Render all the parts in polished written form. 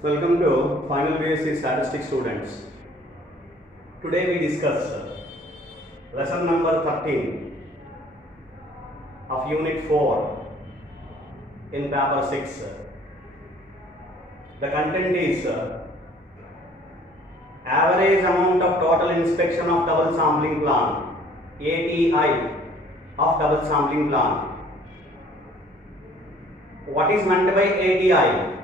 Welcome to final BSc Statistics students. Today we discuss lesson number 13 of unit 4 in paper 6. The content is average amount of total inspection of double sampling plan, ATI of double sampling plan. What is meant by ATI?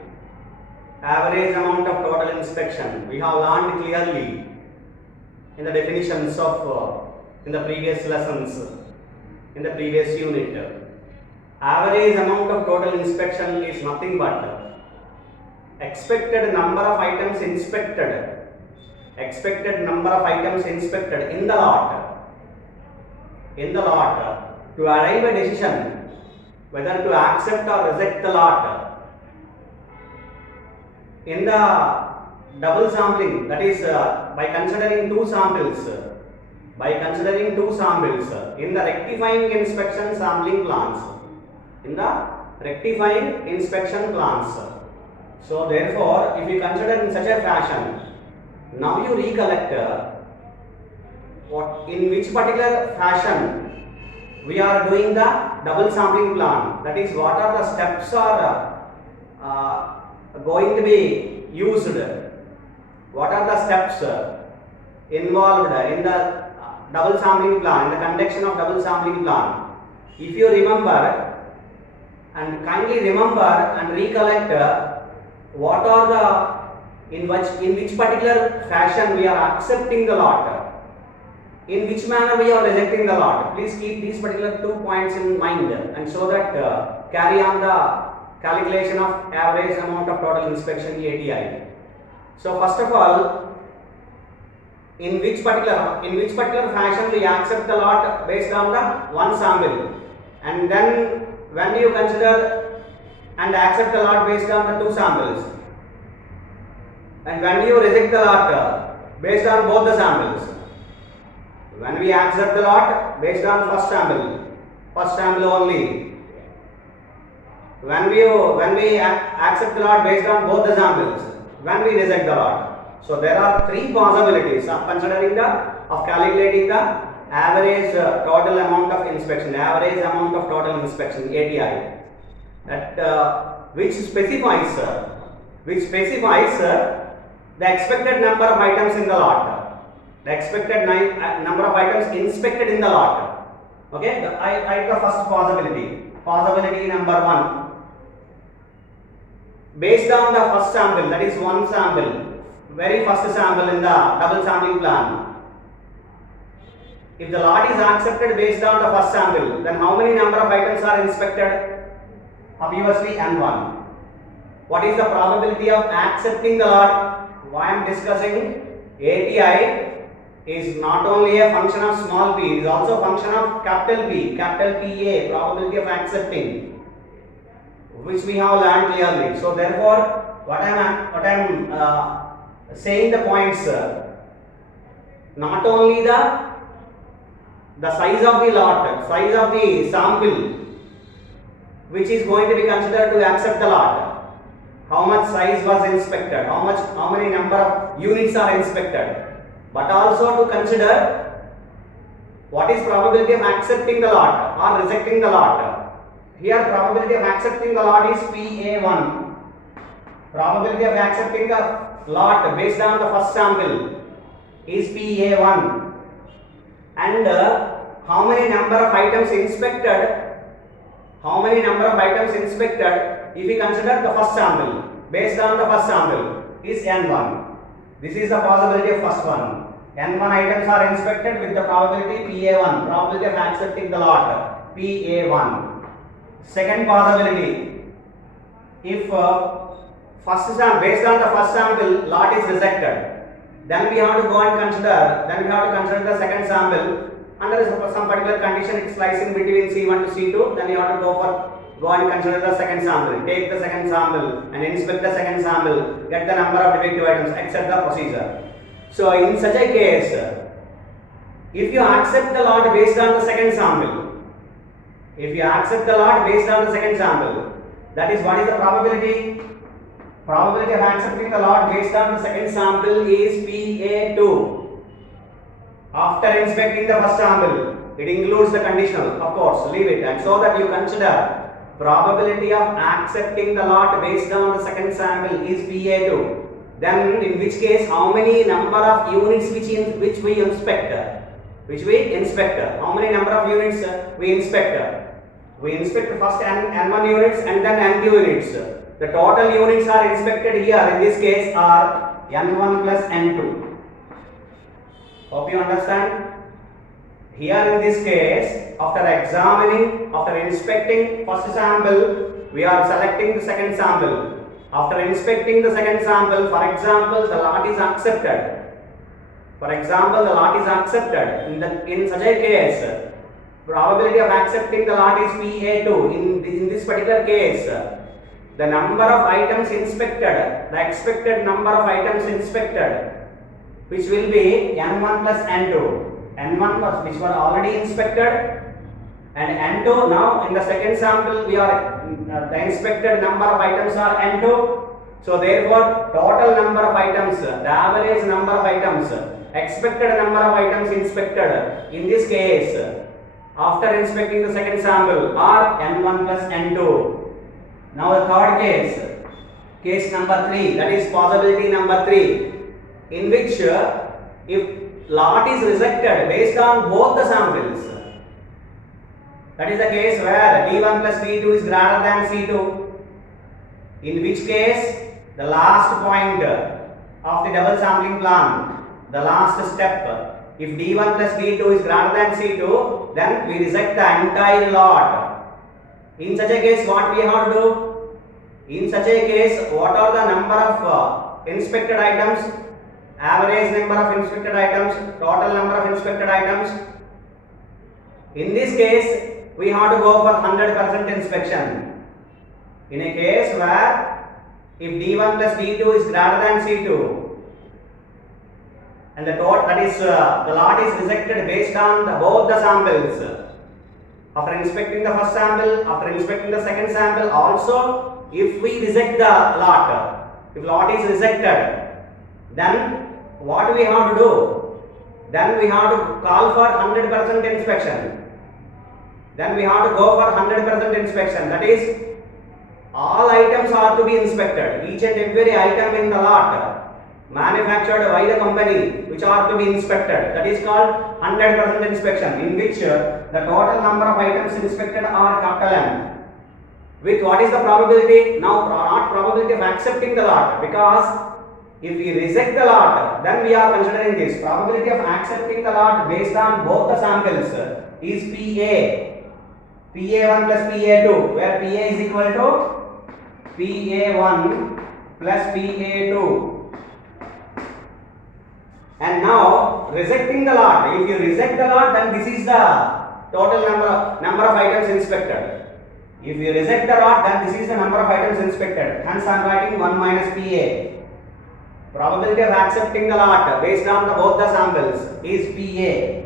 Average amount of total inspection. We have learned clearly in the definitions of in the previous lessons, in the previous unit. Average amount of total inspection is nothing but expected number of items inspected, in the lot, to arrive a decision whether to accept or reject the lot. In the double sampling, that is by considering two samples, in the rectifying inspection sampling plans, So therefore, if you consider in such a fashion, now you recollect in which particular fashion we are doing the double sampling plan. That is, what are the steps are going to be used, what are the steps involved in the double sampling plan, in the conduction of double sampling plan. If you remember, and kindly remember and recollect what are the in which particular fashion we are accepting the lot, in which manner we are rejecting the lot. Please keep these particular 2 points in mind, and so that carry on the calculation of average amount of total inspection, ATI. So first of all, in which particular fashion we accept the lot based on the one sample, and then when do you consider and accept the lot based on the two samples, and when do you reject the lot based on both the samples? When we accept the lot based on first sample only. When we accept the lot based on both the samples, when we reject the lot. So there are three possibilities of calculating the average total amount of inspection, ATI, that which specifies the expected number of items in the lot, the expected number of items inspected in the lot. Okay, I the first possibility number 1. Based on the first sample, that is one sample, very first sample in the double sampling plan. If the lot is accepted based on the first sample, then how many number of items are inspected? Obviously N1. What is the probability of accepting the lot? Why I am discussing ATI is not only a function of small p, it is also a function of capital PA, probability of accepting, which we have learned clearly. So therefore, what I am saying the points, not only the size of the lot, size of the sample which is going to be considered to accept the lot, how much size was inspected, how many number of units are inspected, but also to consider what is probability of accepting the lot or rejecting the lot. Here probability of accepting the lot is PA1. Probability of accepting the lot based on the first sample is PA1. And how many number of items inspected? If we consider the first sample, based on the first sample is N1. This is the possibility of first one. N1 items are inspected with the probability PA1, probability of accepting the lot PA1. Second possibility, if based on the first sample lot is rejected, then we have to go and consider the second sample under some particular condition. It lies in between C1 to C2. Then you have to go and consider the second sample, take the second sample and inspect the second sample, get the number of defective items, etc. procedure. So in such a case, if you accept the lot based on the second sample, If you accept the lot based on the second sample, that is what is the probability? probability of accepting the lot based on the second sample is PA2. After inspecting the first sample, it includes the conditional, of course, leave it, and so that you consider probability of accepting the lot based on the second sample is PA2. Then in which case, how many number of units which we inspect? How many number of units we inspect? We inspect first N1 units and then N2 units. The total units are inspected here in this case are N1 plus N2. Hope you understand. Here in this case, after inspecting first sample, we are selecting the second sample. After inspecting the second sample, for example, the lot is accepted. In such a case, probability of accepting the lot is PA2. In this particular case, the number of items inspected, the expected number of items inspected, which will be N1 plus N2. N1 was which were already inspected, and N2 now in the second sample we are the inspected number of items are N2. So therefore total number of items, the average number of items, expected number of items inspected in this case after inspecting the second sample are N1 plus N2. Now the third case number 3, that is possibility number 3, in which if lot is rejected based on both the samples, that is the case where D1 plus D2 is greater than C2, in which case the last point of the double sampling plan, the last step, if D1 plus D2 is greater than C2, then we reject the entire lot. In such a case, what we have to do? In such a case, what are the number of inspected items? Average number of inspected items, total number of inspected items. In this case, we have to go for 100% inspection. In a case where if D1 plus D2 is greater than C2 and the lot is rejected based on both the samples. After inspecting the first sample, after inspecting the second sample, also if we reject the lot, if lot is rejected, then what we have to do? Then we have to call for 100% inspection. Then we have to go for 100% inspection. That is, all items are to be inspected. Each and every item in the lot manufactured by the company which are to be inspected. That is called 100% inspection, in which the total number of items inspected are capital M. With what is the probability? Now not probability of accepting the lot, because if we reject the lot, then we are considering this. Probability of accepting the lot based on both the samples is PA1 plus PA2, where PA is equal to PA1 plus PA2. And now rejecting the lot, if you reject the lot, then this is the total number of items inspected. If you reject the lot, then this is the number of items inspected. Hence I am writing 1 minus PA. Probability of accepting the lot based on both the samples is PA.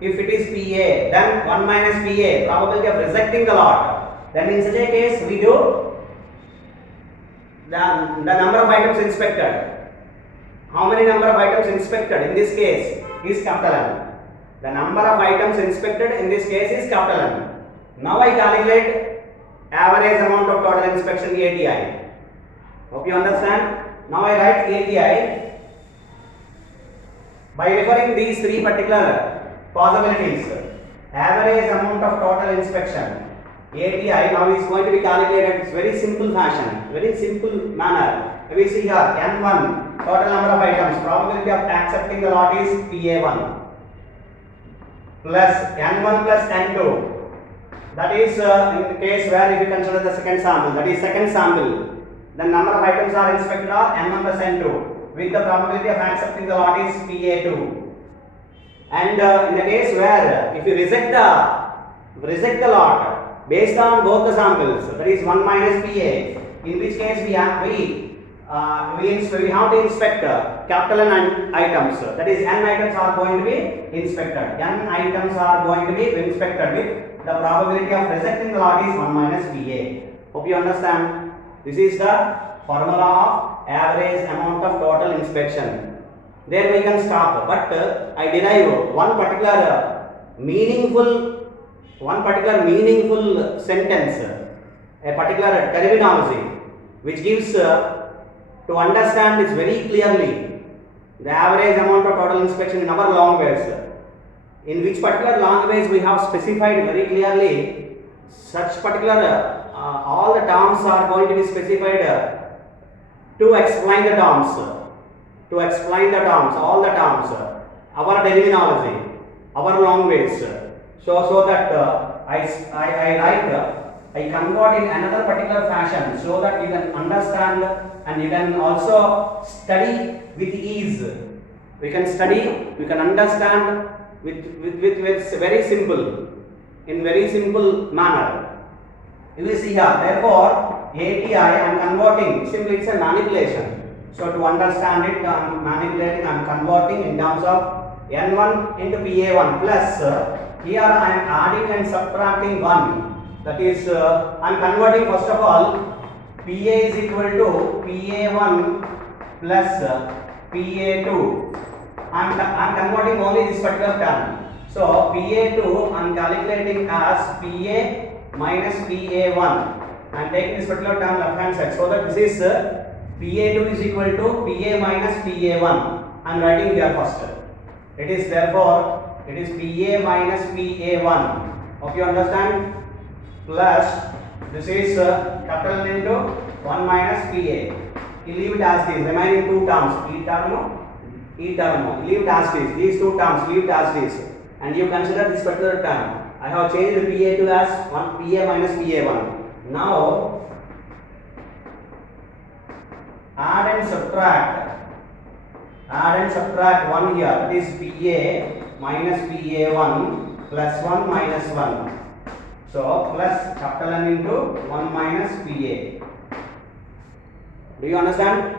If it is PA, then 1 minus PA, probability of rejecting the lot. Then in such a case, we do the number of items inspected. How many number of items inspected in this case is capital M. The number of items inspected in this case is capital M. Now I calculate average amount of total inspection, ATI. Hope you understand. Now I write ATI by referring these three particular possibilities. Average amount of total inspection, ATI, now is going to be calculated in very simple fashion, very simple manner. We see here N1, total number of items, probability of accepting the lot is PA1 plus N1 plus N2. That is in the case where if you consider the second sample, that is second sample, the number of items are inspected are N1 plus N2 with the probability of accepting the lot is PA2. And in the case where if you reject the lot based on both the samples, that is 1 minus PA, in which case we have to inspect capital N items, that is N items are going to be inspected. N items are going to be inspected with the probability of rejecting the lot is 1 minus PA. Hope you understand. This is the formula of average amount of total inspection. There we can stop, but I derive one particular meaningful sentence, a particular terminology which gives to understand this very clearly, the average amount of total inspection in our language, in which particular language we have specified very clearly such particular all the terms are going to be specified to explain the terms, all the terms, our terminology, our language, so that I convert in another particular fashion so that you can understand and you can also study with ease. We can study, we can understand with very simple, in very simple manner. You will see here, therefore ATI I am converting, simply it's a manipulation. So to understand it, I am manipulating, I am converting in terms of N1 into PA1 plus, here I am adding and subtracting 1. That is, I am converting first of all, PA is equal to PA1 plus PA2. I am converting only this particular term. So PA2 I am calculating as PA minus PA1. I am taking this particular term left hand side. So that this is PA2 is equal to PA minus PA1. I am writing here first. It is therefore, it is PA minus PA1. Hope you understand. Plus, this is capital N into 1 minus PA. You leave it as this, remaining two terms, E term, leave it as this, these two terms, leave it as this. And you consider this particular term. I have changed the PA2 as 1 PA minus PA1. Now, add and subtract 1 here, that is PA minus PA1 plus 1 minus 1. So, plus capital N into 1 minus PA. Do you understand?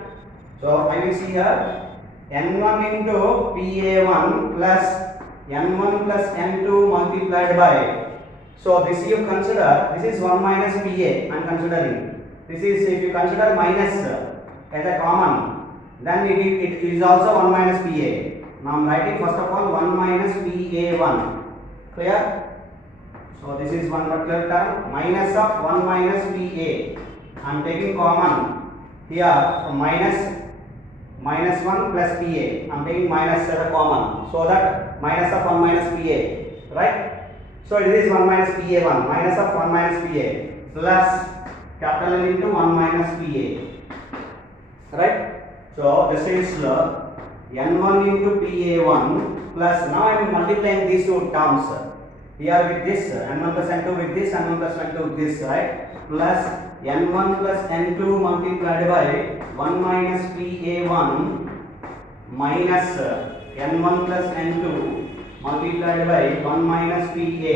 So, I will see here N1 into PA1 plus N1 plus N2 multiplied by. So, this you consider, this is 1 minus PA I am considering. This is, if you consider minus as a common, then it is also 1 minus PA. Now, I am writing first of all 1 minus PA1. Clear? So, this is one particular term, minus of 1 minus PA. I am taking common here from minus 1 plus PA. I am taking minus as a common. So, that minus of 1 minus PA. Right? So, it is 1 minus PA1. Minus of 1 minus PA. Plus capital N into 1 minus PA. Right? So, this is N1 into PA1 plus, now I am multiplying these two terms. Here with this, N1 plus N2 with this, N1 plus N2 with this, right? Plus N1 plus N2 multiplied by 1 minus PA1 minus N1 plus N2 multiplied by 1 minus PA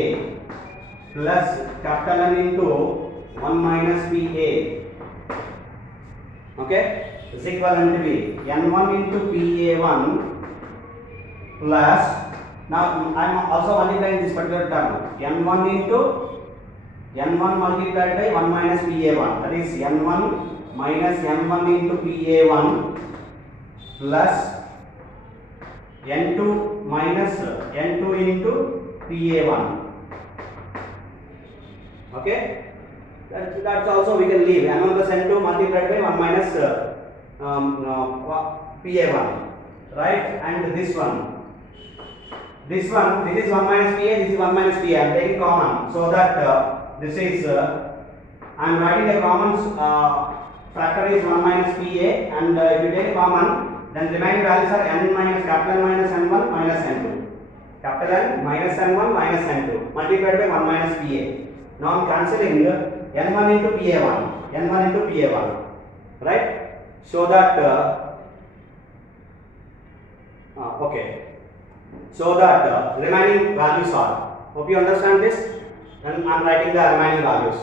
plus capital N into 1 minus PA. Okay? Is equivalent to be N1 into PA1 plus, now I am also multiplying this particular term, N1 into N1 multiplied by 1 minus PA1, that is N1 minus N1 into PA1 plus N2 minus N2 into PA1. Okay? That's also we can leave, N1 plus N2 multiplied by 1 minus PA1, right? And this is 1 minus PA, this is 1 minus PA. I am taking common, so that this is, I am writing a common factor is 1 minus PA, and if you take common, then remaining values are N minus capital N minus N1 minus N2. Capital N minus N1 minus N2 multiplied by 1 minus PA. Now I am cancelling N1 into PA1, right? So that, okay. So that remaining values are, hope you understand this, and I am writing the remaining values.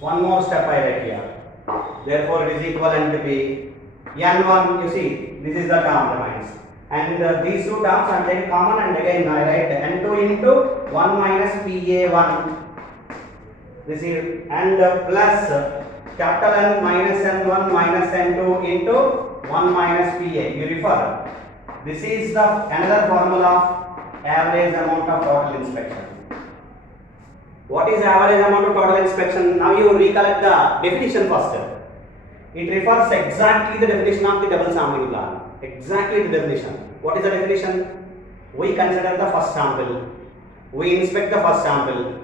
One more step I write here, therefore it is equivalent to be N1, you see, this is the term remains, and these two terms I am taking common, and again I write N2 into 1 minus PA1 this is and plus capital N minus N1 minus N2 into 1 minus PA. You refer. This is the another formula of average amount of total inspection. What is average amount of total inspection? Now you recollect the definition first. It refers exactly the definition of the double sampling plan. Exactly the definition. What is the definition? We consider the first sample. We inspect the first sample.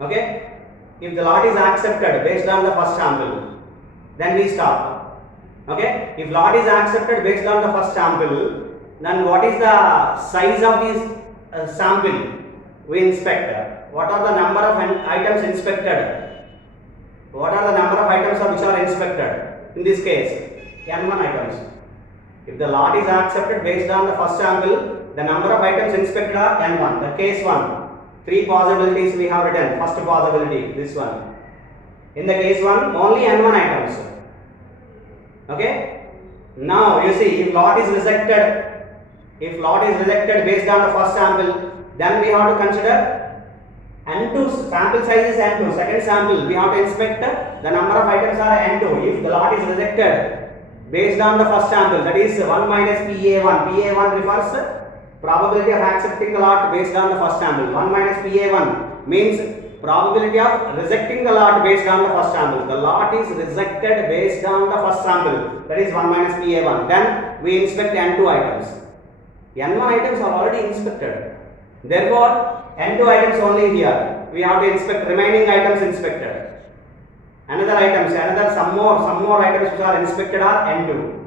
Okay? If the lot is accepted based on the first sample, then we stop. Okay? If lot is accepted based on the first sample, then what is the size of this sample we inspect? What are the number of items inspected? What are the number of items which are inspected? In this case, N1 items. If the lot is accepted based on the first sample, the number of items inspected are N1. The case 1. 3 possibilities we have written. First possibility, this one. In the case 1, only N1 items. Okay? Now, you see, if lot is rejected based on the first sample, then we have to consider N2, sample size is N2, second sample, we have to inspect the number of items are N2. If the lot is rejected based on the first sample, that is 1 minus PA1. PA1 refers probability of accepting the lot based on the first sample. 1 minus PA1 means probability of rejecting the lot based on the first sample. The lot is rejected based on the first sample, that is 1 minus PA1. Then we inspect N2 items. N1 items are already inspected. Therefore, N2 items only here. We have to inspect remaining items inspected. Some more items which are inspected are N2.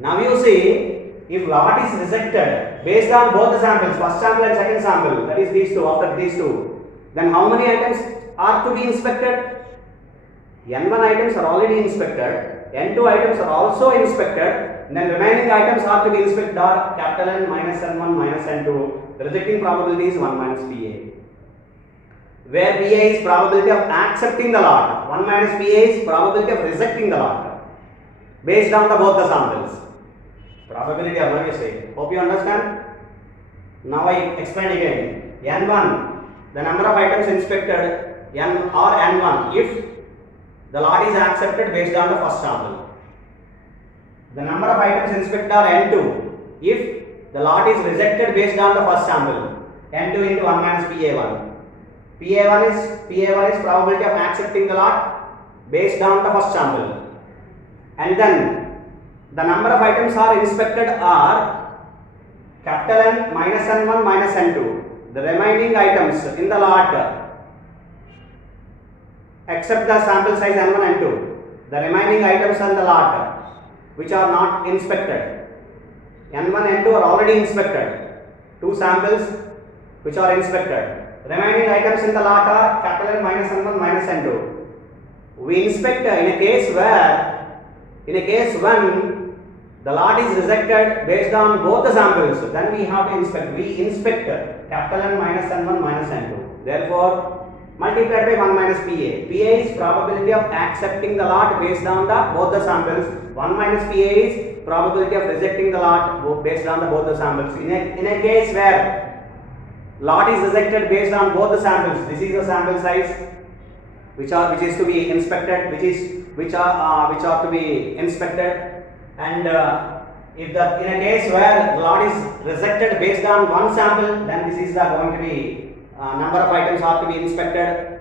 Now you see, if lot is rejected based on both the samples, first sample and second sample, that is these two, after these two, then how many items are to be inspected? N1 items are already inspected, N2 items are also inspected, then remaining items are to be inspected are capital N minus N1 minus N2. The rejecting probability is 1 minus PA. Where PA is probability of accepting the lot, 1 minus PA is probability of rejecting the lot based on both the samples. Probability of what you say. Hope you understand. Now I explain again. N1, the number of items inspected, N or N1 if the lot is accepted based on the first sample. The number of items inspected are N2 if the lot is rejected based on the first sample. N2 into 1 minus PA1. PA1 is probability of accepting the lot based on the first sample. And then the number of items are inspected are capital N minus N1 minus N2. The remaining items in the lot except the sample size N1 and N2. The remaining items in the lot which are not inspected. N1 N2 are already inspected. 2 samples which are inspected. Remaining items in the lot are capital N minus N1 minus N2. We inspect in a case when the lot is rejected based on both the samples, then we have to inspect. We inspect capital N minus N1 minus N2. Therefore, multiplied by 1 minus PA. PA is probability of accepting the lot based on both the samples. 1 minus PA is probability of rejecting the lot based on both the samples. In a case where lot is rejected based on both the samples, this is the sample size which is to be inspected, which are to be inspected, and if in a case where the lot is rejected based on one sample, then this is going to be number of items are to be inspected,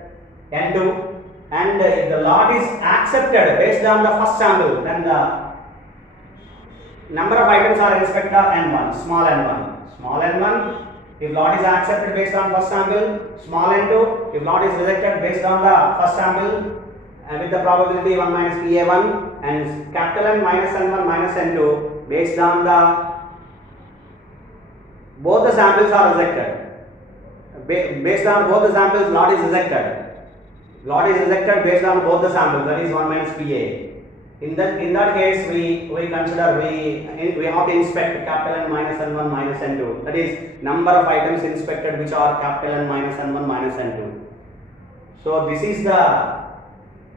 N2, and if the lot is accepted based on the first sample, then the number of items are inspected N1, small n1. If lot is accepted based on first sample, small n2. If lot is rejected based on the first sample, with the probability 1 minus PA1, and capital N minus N1 minus N2 based on both the samples are rejected. Based on both the samples, lot is rejected. Lot is rejected based on both the samples, that is 1 minus PA. In that case, we consider we have to inspect capital N minus N1 minus N2. That is number of items inspected which are capital N minus N1 minus N2. So this is the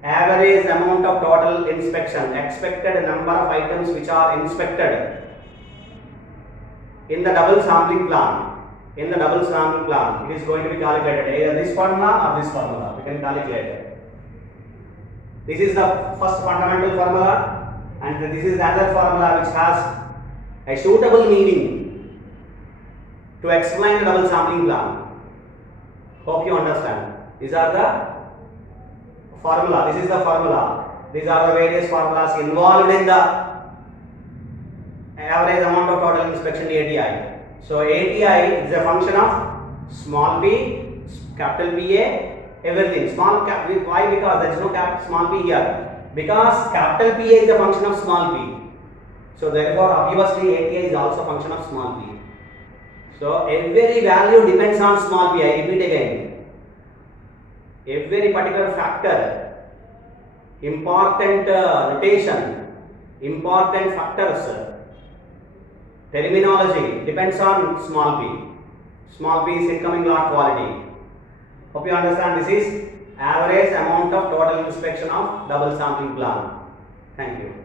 average amount of total inspection, expected number of items which are inspected in the double sampling plan. in the double sampling plan, it is going to be calculated either this formula or this formula. We can calculate it. This is the first fundamental formula, and this is the other formula which has a suitable meaning to explain the double sampling plan. Hope you understand. These are the formula. This is the formula. These are the various formulas involved in the average amount of total inspection ATI. So ATI is a function of small p, capital PA, everything. Small cap. Why? Because there is no small p here. Because capital PA is a function of small p. So therefore, obviously ATI is also a function of small p. So every value depends on small p. I repeat again. Every particular factor, important notation, important factors, terminology depends on small p. Small p is incoming lot quality. Hope you understand. This is average amount of total inspection of double sampling plan. Thank you.